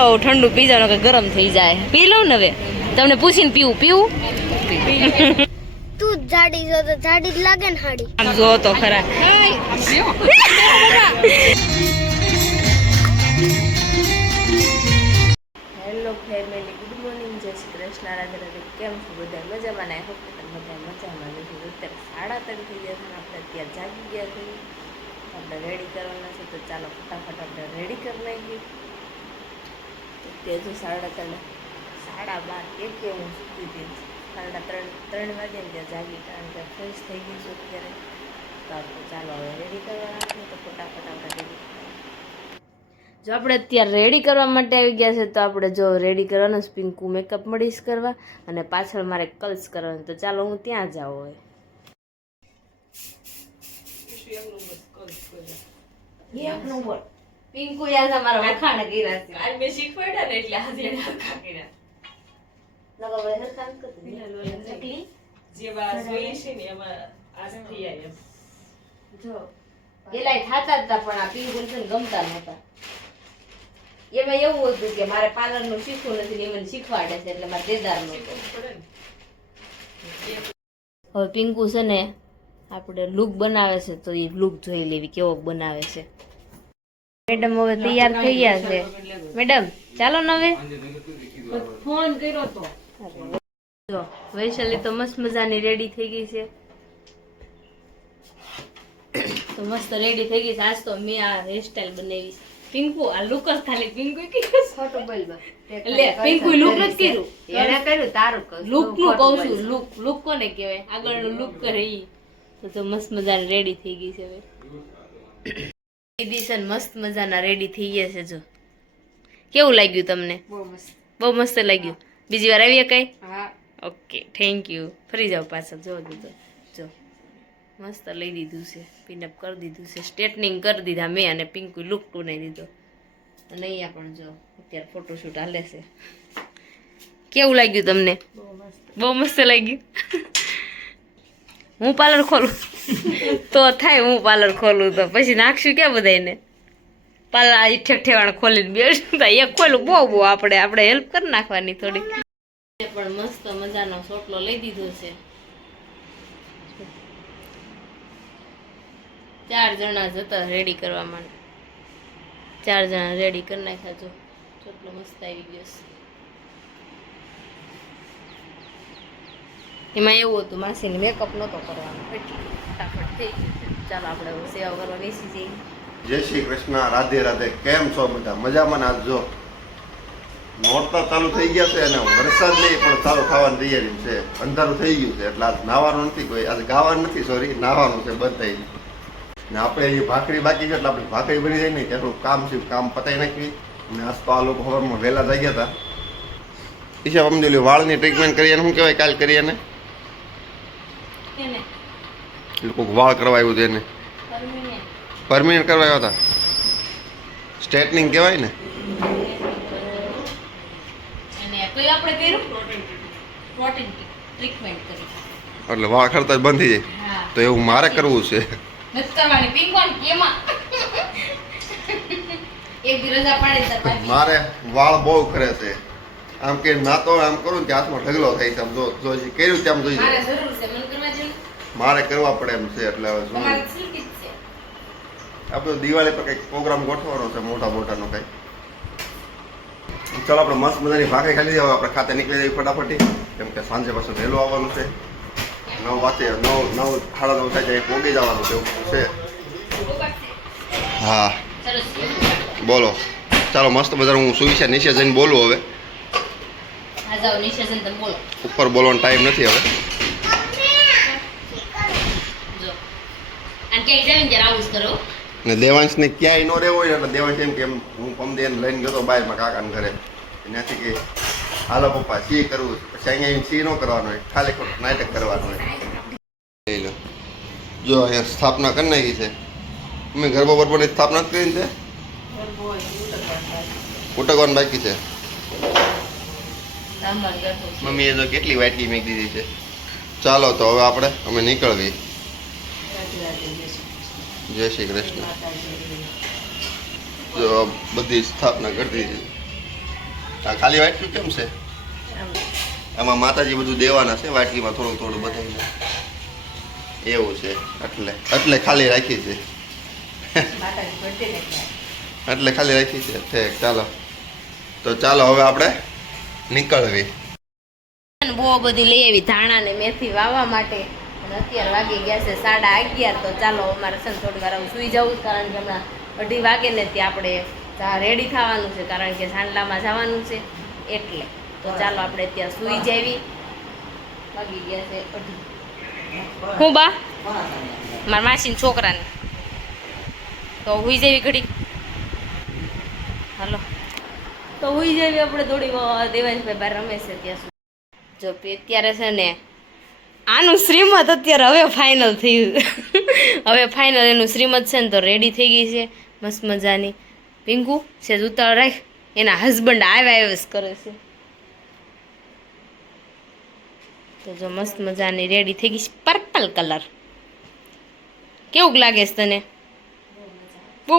ઠંડુ પી જાવ કે ગરમ થઈ જાય. પી લઉં ને હવે તમને પૂછીને પીવું તું જાડી છો તો જાડી જ લાગે ને હાડી. આમ જો તો ખરા. હેલો ફેમિલી, ગુડ મોર્નિંગ, જય શ્રી કૃષ્ણ, રાધે રાધે. કેમ છો બધા? મજામાં? ને હોપ કે બધા મજામાં નથી. અત્યારે 3:30 થઈ ગયા છે ને આપણે અત્યારે જાગી ગયા છીએ. આપણે રેડી કરવાના છે તો ચાલો ફટાફટ આપણે રેડી કરી નાખીએ. અત્યારે જો 3:30 કે હું સૂતી હતી. 3:30 વાગે ને ત્યાં જાગી, કારણ કે ફ્રેશ થઈ ગઈ છું અત્યારે. તો આપણે ચાલો હવે રેડી કરવાના છે તો ફટાફટ આપણે રેડી. જો આપણે અત્યારે રેડી કરવા માટે આવી ગયા છે તો આપણે જો રેડી કરવાનું છે. પિંકુ મેકઅપ મળીશ કરવા અને પાછળ મારે કર્લ્સ કરવાનું. તો ચાલો હું ત્યાં જાઉં હોય. પિંકુ યાર તમારા વખાણ કર્યા છે. આજ મેં શીખવાડ્યા ને એટલે આજે હરખા કર્યા. નકો હવે હરખા કરતી જે વાત જોઈએ છે ને એમાં આજ થઈ આયા. જો એલાય થાતા હતા પણ આ પિંકુ ને ગમતા નહોતા. એમાં એવું હતું કે મારે પાર્લર નું શીખવું નથી, એ મને શીખવાડે છે એટલે મારે દેદાર નું. હવે પિંકુ છે ને આપણે લુક બનાવે છે તો એ લુક જોઈ લેવી કેવો બનાવે છે. મેડમ હવે તૈયાર થઈ ગયા છે. મેડમ ચાલો ને હવે ફોન કર્યો તો. જો વૈશાલી તો મસ્ત મજાની રેડી થઈ ગઈ છે. તો મસ્ત રેડી થઈ ગઈ છે. આજ તો મેં આ હેરસ્ટાઈલ બનાવી છે. પિંકુ આ લુક જ ખાલી પિંકુ ફોટો બોલવા એટલે પિંકુ લુક નથી કર્યું, એને કર્યું તારું લુક નું કહું છું. લુક કોને કહેવાય? આગળનું લુક કરે ઈ. તો મસ્ત મજાની રેડી થઈ ગઈ છે. હવે દીદી છે મસ્ત મજાના રેડી થઈ ગયા છે. જો કેવું લાગ્યું તમને? બહુ મસ્ત લાગ્યું. બીજી વાર આવીએ કઈ? હા ઓકે થેન્ક યુ. ફરી જાવ પાછળ. જો દીધો જો મસ્ત લઈ દીધું છે. પિનઅપ કરી દીધું છે. સ્ટ્રેટનિંગ કરી દીધા મેં અને પિંકુ લુક બનાવી દીધો. અને અહીંયા પણ જો અત્યારે ફોટોશૂટ હાલે છે. કેવું લાગ્યું તમને? બહુ મસ્ત લાગ્યું. હું પાર્લર ખોલું તો થાય. હું પાર્લર ખોલું તો પછી નાખશું ક્યાં બધાને પાર્લર આ ઠેવાણ ખોલીને બેસું. એક ખોલું બહુ આપણે હેલ્પ કરી નાખવાની થોડી. પણ મસ્ત મજાનો સોટલો લઈ દીધો છે. 4 જણા જતા રેડી કરવા માટે. 4 જણા રેડી કરી નાખ્યા. જો સોટલો મસ્ત આવી ગયો છે. એમાં એવું હતું માસીને મેકઅપ નહોતો કરવાનો એટલે ફટાફટ થઈ ગયું. ચાલો આપણે સેવા કરવા બેસી જઈએ. જય શ્રી કૃષ્ણ, રાધે રાધે. કેમ છો બધા? મજામાં? આજ જો નોરતા ચાલુ થઈ ગયા છે અને વરસાદ નહીં પણ ચાલુ થવાની તૈયારી છે. અંધારું થઈ ગયું છે એટલે આજ નાવાનું નથી, કોઈ આજે ગાવાનું નથી, સોરી નાવાનું છે બધા. ને આપણે એ ભાખરી બાકી છે એટલે આપણે ભાખરી બની જાય ને એટલું કામ છે, કામ પતાવી નાખવી. અને આજ તો આ લોકો સવારમાં વહેલા થઈ ગયા હતા. ઈશા સમજી વાળની ટ્રીટમેન્ટ કરી. શું કહેવાય કાલ કરી? એને લોકો વાળ કરવા આવ્યું હતું. એને પરમિનન્ટ કરવા આવ્યા હતા. સ્ટ્રેટનિંગ કહેવાય ને. એટલે વાળ ખરતા જ બંધ થઈ જાય. તો એવું મારે કરવું છે. મારે વાળ બહુ ખરે છે. આમ કે ના તો આમ કરું ને હાથમાં ઢગલો થાય છે. આમ જો કર્યું તેમ જોઈ મારે કરવા પડે એમ છે. એટલે હવે શું આપણે દિવાળી પર કંઈક પ્રોગ્રામ ગોઠવવાનો છે મોટાનો કંઈક. ચાલો આપણે મસ્ત મજાની ભાખરી ખાલી દેવા આપણે ખાતે નીકળી જઈએ ફટાફટી. કેમ કે સાંજે પાછું વહેલું આવવાનું છે. 9 વાગે 9 સાડા 9 થાય પોગી જવાનું છે એવું છે. હા બોલો. ચાલો મસ્ત મજાનું હું સુવિશા નીચે જઈને બોલું હવે. ઉપર બોલવાનો ટાઈમ નથી હવે. ને દેવાંશ ને ક્યાંય ન રહેવો હોય એટલે દેવાંશ એમ કે હું પમદે એને લઈને ગયો બહારમાં કાકાને ઘરે. એનાથી કે હાલો પપ્પા સી કરવું છે. પછી અહીંયા સી ન કરવાનું હોય, ખાલી ખોટું નાટક કરવાનું હોય. જો અહીંયા સ્થાપના કરી નાખી છે. મેં ગરબા બરબાની સ્થાપના જ કરી ને ઉટકવાનું બાકી છે. મમ્મીએ તો કેટલી વાટકી મેકી દીધી છે. ચાલો તો હવે અમે નીકળવી. જય શ્રી કૃષ્ણ. જો બધી સ્થાપના કરી દીધી. આ ખાલી વાટકી કેમ છે? આમાં માતાજી બધું દેવાના છે, વાટકીમાં થોડું થોડું બધાને એવું છે, એટલે ખાલી રાખી છે. એટલે ખાલી રાખી છે. ઠીક, ચાલો તો ચાલો હવે આપણે નીકળવી. બહુ બધી લઈ આવી ધાણા ને મેથી વાવવા માટે. અને અત્યારે વાગી ગયા છે 11:30. તો ચાલો અમારે છે ને થોડી વાર સુઈ જવું, કારણ કે હમણાં 2:30 વાગે ને ત્યાં આપણે રેડી થવાનું છે, કારણ કે સાંડલામાં જવાનું છે એટલે. તો ચાલો આપણે ત્યાં સુઈ જાવી. વાગી ગયા છે 2:30. હું બા મારા માસીના છોકરાને તો હુઈ જવી ઘડી. હાલો તો હુઈ જવી આપણે થોડી વાર. દેવાંશભાઈ બહાર રમે છે ત્યાં સુધી. જો અત્યારે છે ને આનું શ્રીમત અત્યારે હવે ફાઇનલ થયું. હવે ફાઇનલ એનું શ્રીમત છે ને તો રેડી થઈ ગઈ છે મસ્ત મજાની. પિંકુ છે ઉતાળ રાખ, એના હસબન્ડ આવ્યા કરે છે. તો જો મસ્ત મજાની રેડી થઈ ગઈ છે, પર્પલ કલર. કેવું લાગે છે તને? બહુ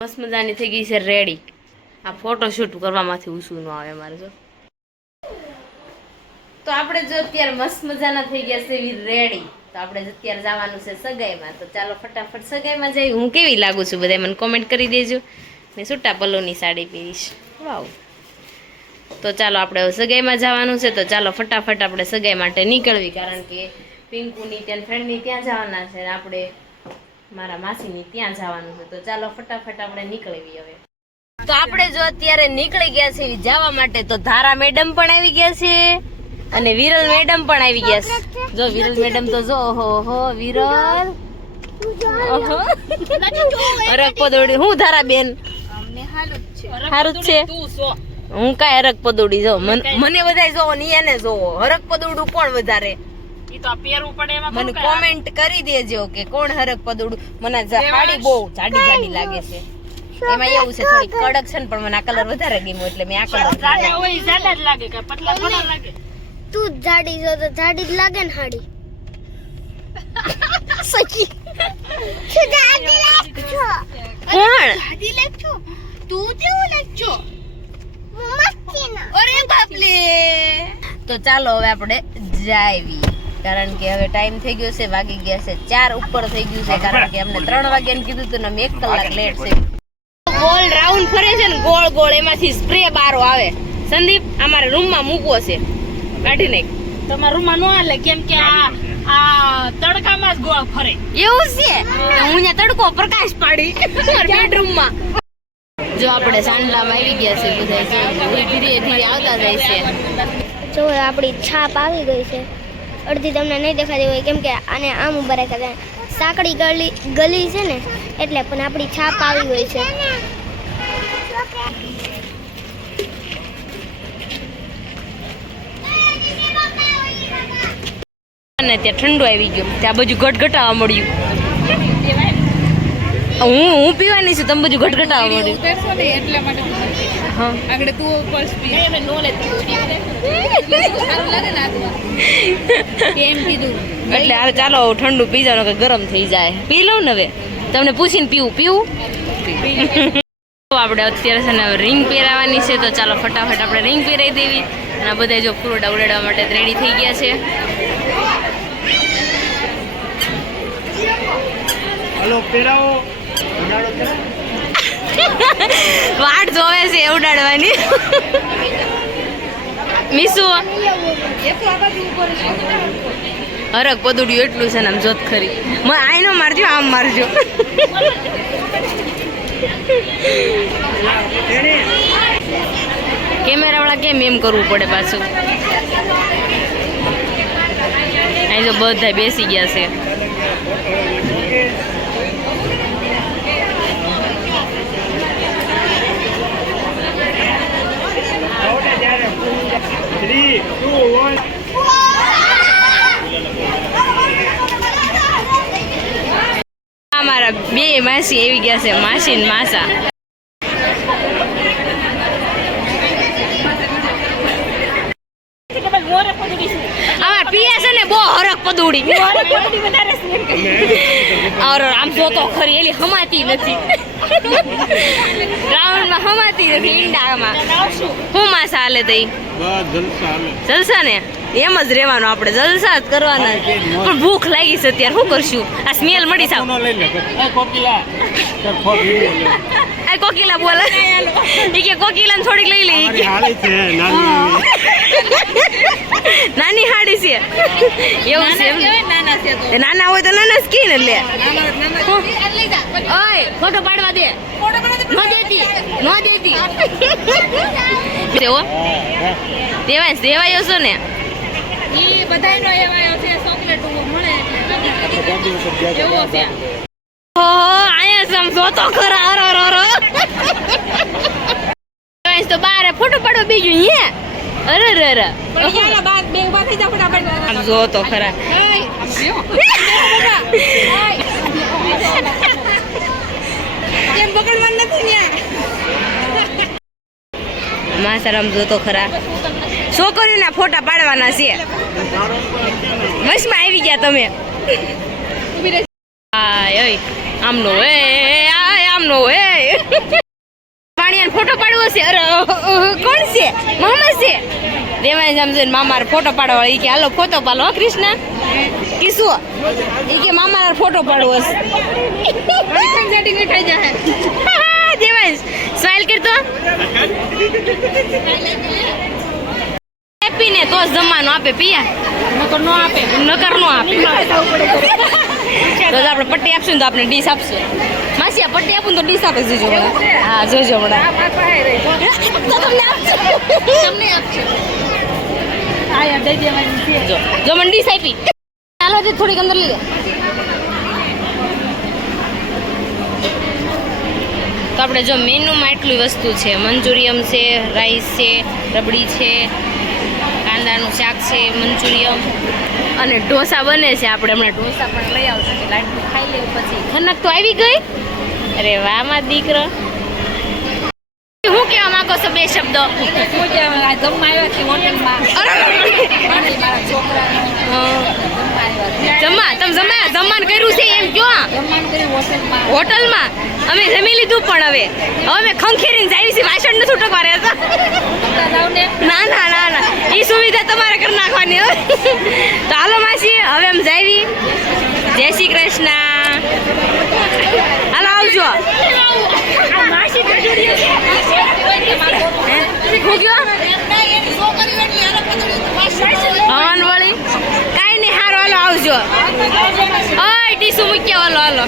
મસ્ત મજાની થઈ ગઈ છે રેડી. આ ફોટોશૂટ કરવામાંથી ઉસું ન આવે મારે. જો તો આપણે જો અત્યારે મસ્ત મજાના થઈ ગયા છે રેડી. તો આપણે અત્યારે જવાનું છે સગાઈમાં. તો ચાલો ફટાફટ સગાઈમાં જઈ. હું કેવી લાગુ છું બધા મને કોમેન્ટ કરી દેજો. મેં છૂટા પલ્લોની સાડી પહેરીશ. વાવ. તો ચાલો આપણે હવે સગાઈમાં જવાનું છે. તો ચાલો ફટાફટ આપણે સગાઈ માટે નીકળવી, કારણ કે પિંકુની ત્યાં ફ્રેન્ડની ત્યાં જવાના છે, આપણે મારા માસીની ત્યાં જવાનું છે. તો ચાલો ફટાફટ આપણે નીકળવી હવે. તો આપણે જો અત્યારે નીકળી ગયા છે જવા માટે. તો ધારા મેડમ પણ આવી ગયા છે અને વિરલ મેડમ પણ આવી ગયા છે. જો વિરલ મેડમ તો જો હો વિરલ હરક પદોડી. હું ધારા બેન સારું જ છે. હું કાંઈ હરક પદોડી જો મને બધા જો ને એને જોવો હરક પદોડું કોણ વધારે મને કોમેન્ટ કરી દેજો કે કોણ હરક પદોડું. મને સાડી બહુ જાડી જાડી લાગે છે. એમાં એવું છે થોડી કડક છે ને, પણ મને આ કલર વધારે ગમ્યો એટલે મેં આ કલર લાગે. તું જાડી છો તો જાડી જ લાગે ને હાડી. સચી તું જાડી લાગছো. કોણ જાડી લાગছো? તું કેવું લાગছো? મસ્તીના. અરે બાપલે. તો ચાલો હવે આપણે જાવી, કારણ કે હવે ટાઈમ થઈ ગયો છે, વાગી ગયા છે 4 ઉપર થઈ ગયું છે, કારણ કે અમને 3 વાગ્યાને કીધું હતું ને અમે 1 કલાક લેટ છે. ગોલ રાઉન્ડ ફરે છે ને ગોળ ગોળ, એમાંથી સ્પ્રે બારો આવે. સંદીપ અમારે રૂમમાં મૂકવો છે, કાઢી નાખ. તમારા રૂમમાં નો હાલે, કેમ કે આ તડકામાં જ ગોળ ફરે. એવું છે હું અહીંયા તડકો પ્રકાશ પાડી બેડરૂમમાં. જો આપણે સાંડલામાં આવી ગયા છે બધા. ધીરે ધીરે આવતા જાય છે. જો આપણી છાપ આવી ગઈ છે. અડધી તમને નહીં દેખાતી હોય કેમ કે આને આમ ઉભા રાખ્યા હતા. સાંકડી ગલી છે ને એટલે, પણ આપણી છાપ આવી ગઈ છે. અને ત્યાં ઠંડુ આવી ગયું, ત્યાં બધું ઘટઘટાવા મળ્યું. હું પીવાની છું, તમે બધું ઘટઘટાવા મળ્યું. એટલા માટે હા આગળ તું પર્સ પી અમે નો લેતી સારું લાગે ને આદવા કેમ કીધું એટલે હાલ ચાલો ઠંડુ પી જાવ કે ગરમ થઈ જાય. પી લઉં ને હવે, તમને પૂછીને પીવું. આપણે અત્યારે છે ને રિંગ પહેરાવાની છે. તો ચાલો ફટાફટ આપણે રિંગ પહેરાવી દેવી. અને બધા જો ફૂલોડા ઉડાડવા માટે રેડી થઈ ગયા છે. હલો પહેરાવો. વાટ જોવે છે ઉડાડવાની. મીસુ હરક પદુડ્યું એટલું છે ને આમ જોત ખરી. આઈ નો મારજો, આમ મારજો. કેમેરા વાળા કેમ એમ કરવું પડે પાછું. અહીં જો બધા બેસી ગયા છે. અમારા બે માસી આવી ગયા છે, માસી ને માસા. અમાર પિયા છે ને બહુ હરક પદુડી. આમ જોતો ખરી એલી હમાતી નથી. રાઉન્ડમાં હમાતી નથી ઈંડામાં હું માસ હાલે તઈ જલસા ને એમ જ રહેવાનું આપણે જલસા જ કરવાના પણ ભૂખ લાગી છે અત્યારે શું કરશું આ સ્મેલ મળી સાવ આ કોકિલા બોલે ઈ કે કોકિલાને થોડીક લઈ લે ઈ કે નાની હાડી છે એવું છે નાના હોય તો નાના સ્કીન લે ઓય ફોટો પાડવા દે નો દેતી દેવો દેવાયો છો ને ઈ બધાયનો એવાયો છે ચોકલેટ મળે એટલે એવો છે ઓહો આયા સમ જોતો ખરા અરર તો બારે ફોટો પાડો બીજું હે અરે પણ યાર બાદ બે ઉભા થઈ જા ફટાફટ જો તો ખરા કેમ પકડવાનું નથી ને માસારામ જો તો ખરા છોકરીઓના ફોટા પાડવાના છે વશમાં આવી ગયા તમે આય ઓય આમનો એ આમનો એ પાણીયાનો ફોટો પાડવો છે અરે કોણ છે મામા છે દેવાય સમજે મામાર ફોટો પાડવા ઈ કે હાલો ફોટો પાડો હો કૃષ્ણ કિસુ ઈ કે મામાર ફોટો પાડવો છે સેટિંગ થઈ જાય દેવાય સ્માઈલ કરતો હેપી ને તો જ જમવાનું આપે પિયા નકર નો આપે તો આપણે પટ્ટી આપશું ને તો આપણે ડીશ આપશું માસી આ પટ્ટી આપું તો ડીશ આપે જોજો હા જોજો હમણાં તો તમને આપશે હા યાર દઈ દેવાની છે જો મને ડીશ આપી ચાલો તે થોડીક અંદર લઈ લે તો આપણે જો મેનુમાં એટલી વસ્તુ છે મંચુરિયમ છે રાઈસ છે રબડી છે કાંદાનું શાક છે મંચુરિયમ અને ઢોસા બને છે આપણે હમણાં ઢોસા પણ લઈ આવશું કે લાડુ ખાઈ લેવું પછી ખનક તો આવી ગઈ અરે વાહ માં દીકરો હું કહેવા માંગો છો બે શબ્દો જમવા આવ્યા છે હોટલમાં મારા છોકરાને જમવાનું કર્યું છે એમ કયો જમવાનું કર્યું હોટલમાં હોટલમાં અમે જમી લીધું પણ હવે અમે ખંખેરીને જાય છે વાસણ નથી ઉટકવા રહેતા ના એ સુવિધા તમારે કરી નાખવાની હવે તો હાલો માસી હવે એમ જાવી જય શ્રી કૃષ્ણ હાલો આવજો હવન વળી કાંઈ નહીં હારો હાલો આવજો ઓય ટીસુ મૂક્યા હાલો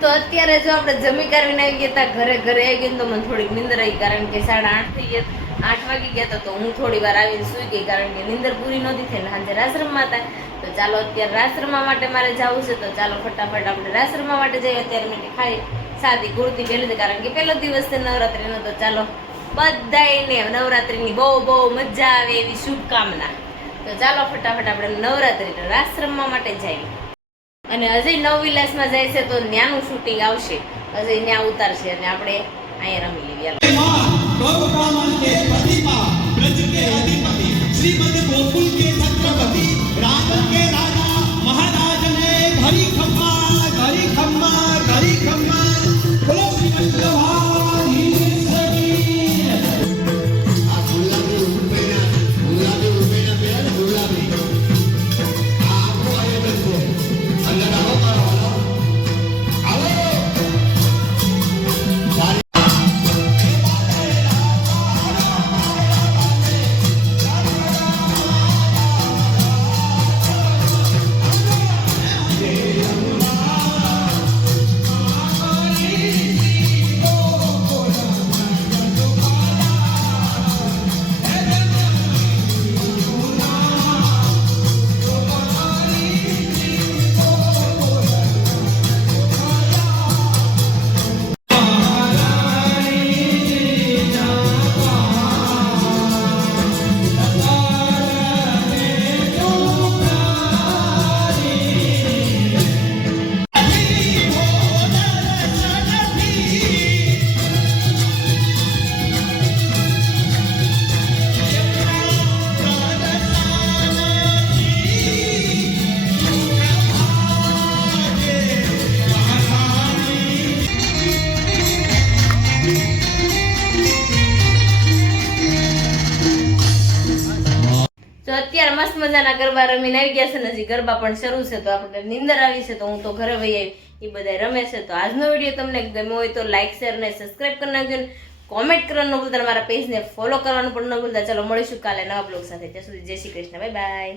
તો અત્યારે જો આપણે જમી કરીને આવી ગયા ઘરે આવી ગઈ તો મને થોડીક નીંદર આવી કારણ કે 8:30 થઈ ગયા 8 વાગી ગયા તો હું થોડી વાર આવીને સૂઈ ગઈ કારણ કે નીંદર પૂરી નહોતી થઈ સાંજે રાસ રમવા હતા તો ચાલો અત્યારે રાસ રમવા માટે મારે જવું છે તો ચાલો ફટાફટ આપણે રાસ રમવા માટે જઈએ અત્યારે મેં ખાઈ સાદી કુર્તી પહેરી હતી કારણ કે પહેલો દિવસ છે નવરાત્રીનો તો ચાલો બધાયને નવરાત્રીની બહુ મજા આવે એવી શુભકામના તો ચાલો ફટાફટ આપણે નવરાત્રીનો રાસ રમવા માટે જઈએ અને અજય નવવિલાસમાં જાય છે તો ન્યાનું શૂટિંગ આવશે અજય ન્યા ઉતારશે અને આપણે અહીંયા રમી લઈએ તો અત્યારે મસ્ત મજાના ગરબા રમીને આવી ગયા છે ને હજી ગરબા પણ શરૂ છે તો આપણે નીંદર આવી છે તો હું તો ઘરે વહી આવી એ બધા રમે છે તો આજનો વિડીયો તમને ગમ્યો હોય તો લાઈક શેર ને સબસ્ક્રાઇબ કરી નાખજો ને કોમેન્ટ કરવાનું ન ભૂલતા મારા પેજને ફોલો કરવાનું પણ ન ભૂલતા. ચલો મળીશું કાલે નવા બ્લોગ સાથે. ત્યાં સુધી જય શ્રી કૃષ્ણ, બાય બાય.